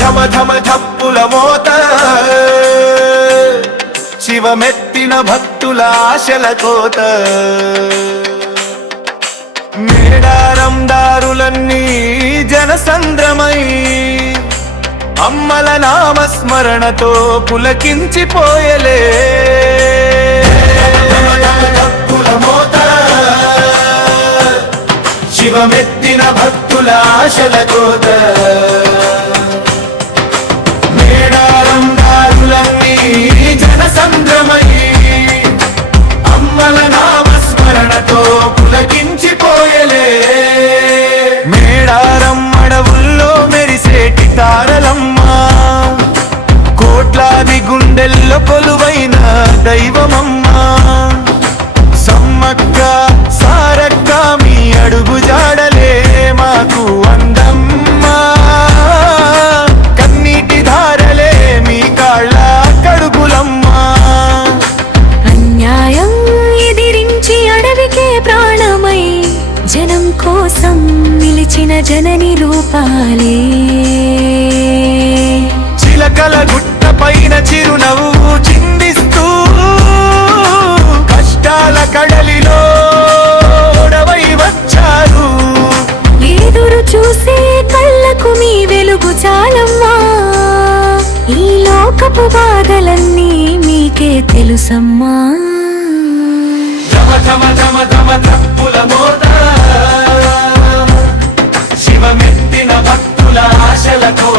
ఢమ ఢమ ఢప్పుల మోత శివమెత్తిన భక్తుల ఆశల కోత మేడారం దారులన్నీ జనసంద్రమై అమ్మల నామస్మరణతో పులకించిపోయలే శివమెత్తిన భక్తుల ఆశల కోత మేడారం దారులన్నీ జనసంద్రమై అమ్మల నామస్మరణతో పులకించిపోయలే మేడారం అడవుల్లో మెరిసేటి తారలమ్మా కోట్లాది గుండెల్లో కొలువైన దైవమమ్మా సమ్మక్క సారక్క మీ అడుగు జాడలే మాకు అందమ్మా కన్నీటి ధారలే మీ కాళ్ళ కడుగులమ్మా అన్యాయం ఎదిరించి అడవికే ప్రాణమై జనం కోసం నిలిచిన జనని రూపాలే చిలకల గుట్ట పైన చిరునవ్వు చిందిస్తూ కష్టాల కడలిలో ఓడవై వచ్చారు ఎదురు చూసే కళ్ళకు మీ వెలుగు చాలమ్మా ఈ లోకపు బాధలన్నీ మీకే తెలుసమ్మా ధమ ధమ ధమ ధమ ధప్పుల మోత శివమెత్తిన భక్తుల ఆశల కోత